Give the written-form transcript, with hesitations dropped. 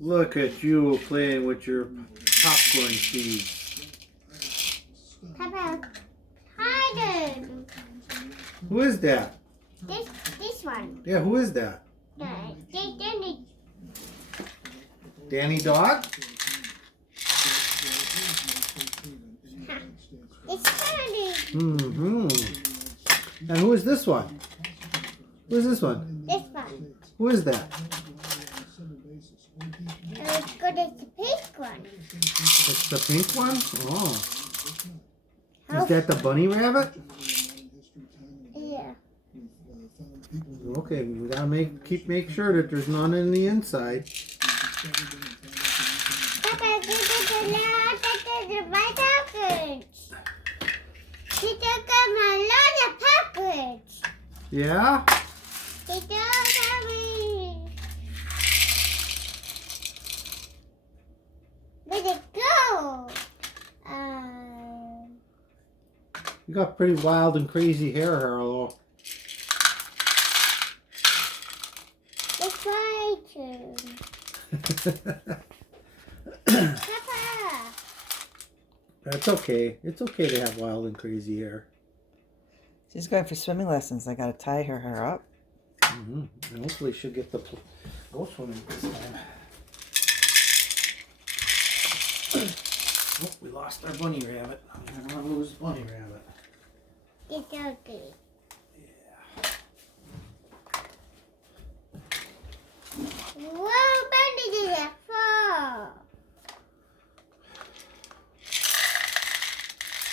Look at you playing with your popcorn seeds. Papa, hide it. Who is that? This one. Yeah, who is that? Danny. Danny Dog? It's Danny. Mm-hmm. And who is this one? Who is this one? This one. Who is that? It's good as the pink one. It's the pink one? Oh. How? Is that the bunny rabbit? Yeah. Okay, we gotta make sure that there's none in the inside. Papa, this is the white package. She took a lot of package. Yeah? She took me. Where'd it go? You got pretty wild and crazy hair, Harold. It's my turn. Papa. That's okay. It's okay to have wild and crazy hair. She's going for swimming lessons. I gotta tie her hair up. Mm-hmm. And hopefully she'll get the go swimming this time. Oh, we lost our bunny rabbit. I don't want to lose bunny rabbit. It's okay.